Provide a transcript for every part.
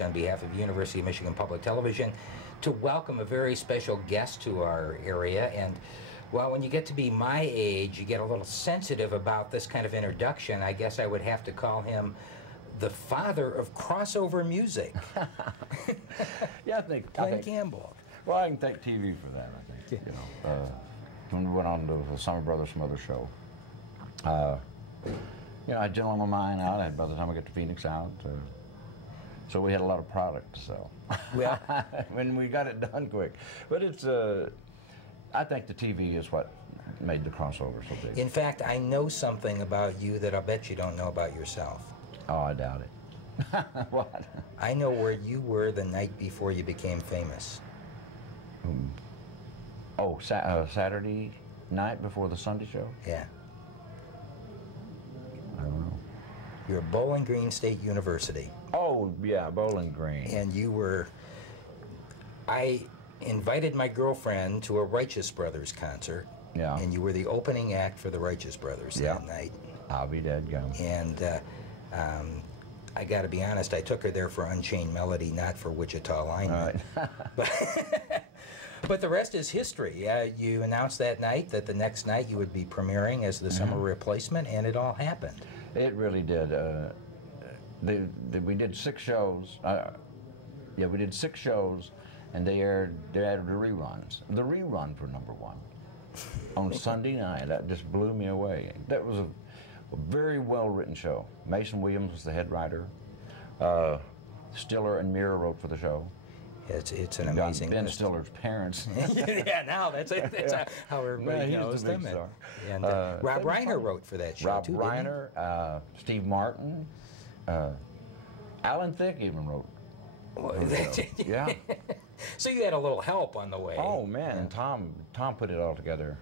pleased on behalf of University of Michigan Public Television to welcome a very special guest to our area. And well, when you get to be my age, you get a little sensitive about this kind of introduction. I guess I would have to call him the father of crossover music. Yeah, I think Glen Campbell. Well, I can thank TV for that, I think. Yeah. You know, when we went on to the SmothersBrothersSummer show, you know, I had Gentleman of Mine out. I had By the Time I Get to Phoenix out. So we had a lot of product to sell. Well, when we got it done quick. But it's, I think the TV is what made the crossover so big. in fact, I know something about you that I'll bet you don't know about yourself. Oh, I doubt it. What? I know where you were the night before you became famous. Oh, Saturday night before the Sunday show? Yeah. I don't know. You're at Bowling Green State University. Oh, yeah, Bowling Green. And you were... I invited my girlfriend to a Righteous Brothers concert. Yeah. And you were the opening act for the Righteous Brothers that night. I'll be dead gum. And I got to be honest, I took her there for Unchained Melody, not for Wichita Lineman. Right. But the rest is history. You announced that night that the next night you would be premiering as the summer replacement, and it all happened. It really did. We did 6 shows. Yeah, we did 6 shows, and they added the reruns. The rerun for #1 on Sunday night. That just blew me away. That was a very well-written show. Mason Williams was the head writer. Stiller and Mira wrote for the show. It's an amazing Ben list. Stiller's parents. Yeah, now that's how everybody knows them. And Rob Reiner wrote for that show Rob too. Reiner, Steve Martin, Alan Thicke even wrote. Yeah. So you had a little help on the way. Oh man, and Tom put it all together.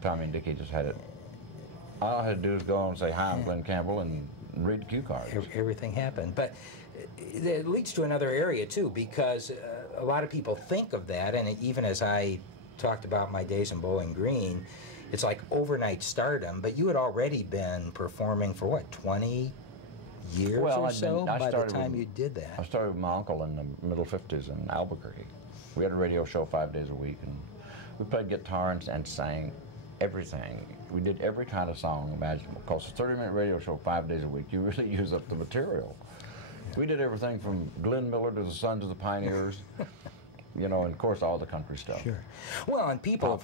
Tommy and Dickie just had it. All I had to do was go on and say, "Hi, I'm Glen Campbell," and read the cue cards. Everything happened. But it leads to another area, too, because a lot of people think of that, and even as I talked about my days in Bowling Green, it's like overnight stardom, but you had already been performing for, what, 20 years or so by the time you did that? I started with my uncle in the middle 50s in Albuquerque. We had a radio show 5 days a week, and we played guitar and sang everything. We did every kind of song imaginable. Because a 30-minute radio show 5 days a week, you really use up the material. We did everything from Glenn Miller to the Sons of the Pioneers, you know, and of course all the country stuff. Sure. Well, and people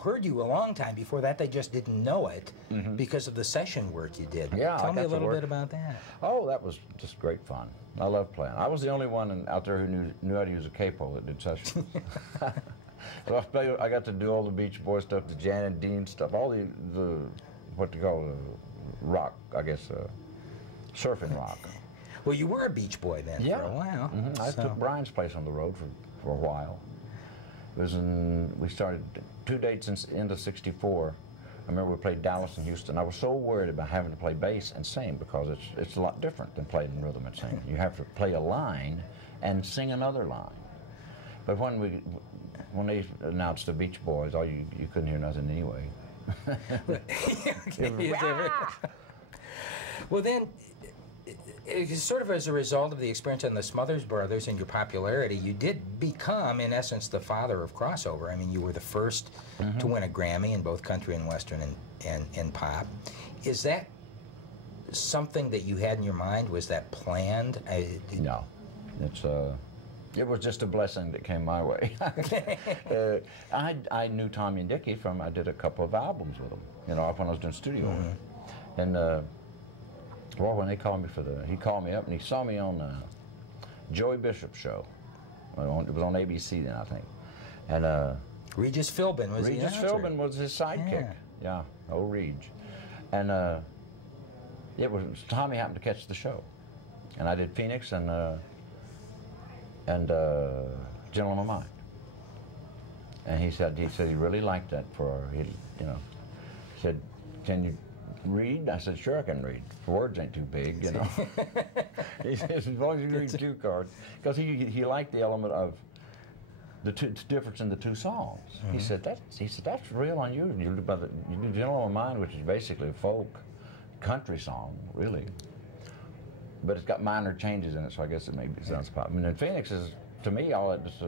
heard you a long time before that. They just didn't know it because of the session work you did. Yeah, Tell me a little bit about that. Oh, that was just great fun. I love playing. I was the only one out there who knew how to use a capo that did sessions. So I got to do all the Beach Boy stuff, the Jan and Dean stuff, all the what to call rock, I guess, surfing rock. Well, you were a Beach Boy then for a while. I took Brian's place on the road for a while. It was we started 2 dates into '64. I remember we played Dallas and Houston. I was so worried about having to play bass and sing because it's a lot different than playing rhythm and singing. You have to play a line and sing another line. But when they announced the Beach Boys, you couldn't hear nothing anyway. Well, then, sort of as a result of the experience on the Smothers Brothers and your popularity, you did become, in essence, the father of crossover. I mean, you were the first to win a Grammy in both country and western and pop. Is that something that you had in your mind? Was that planned? No. It was just a blessing that came my way. I knew Tommy and Dickie I did a couple of albums with them, you know, when I was doing studio work. And, well, when they called me he called me up and he saw me on Joey Bishop's show. It was on ABC then, I think. And Regis Philbin was Regis Philbin was his sidekick. Yeah, old Reg. And Tommy happened to catch the show. And I did Phoenix and Gentleman of Mine. And he said he really liked that he said, "Can you read?" I said, "Sure, I can read. The words ain't too big, you know." He says, "As long as you read cue cards," because he liked the element of the difference in the 2 songs. He said that's real unusual. You do Gentleman of Mine, which is basically a folk country song, really. but it's got minor changes in it, so I guess it maybe sounds pop. I mean, in Phoenix is, to me, all it just